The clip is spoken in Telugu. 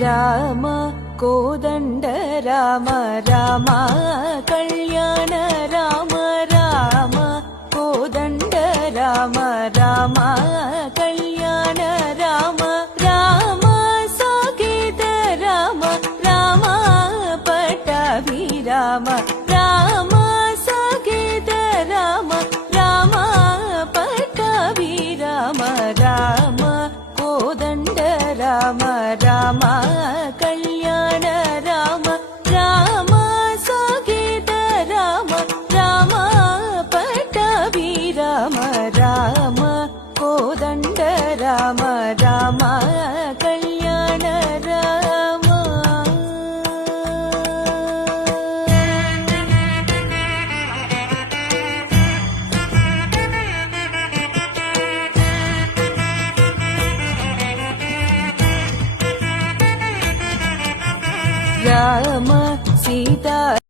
రామ కోదండ రామ రామ కళ్యాణ రామ రామ కోదండ రామ రామ కళ్యాణ రామ రామ సాకేత రామ రామ పట్టాభిరామ రామ సాకేత రామ రామ పట్టాభిరామ రామ కోదండ రామ రామ కళ్యాణ రామ రామ సాకేత రామ రామ పట్టాభిరామ రామ కోదండ రామ రామ కళ్యాణ రామ రామ సీతా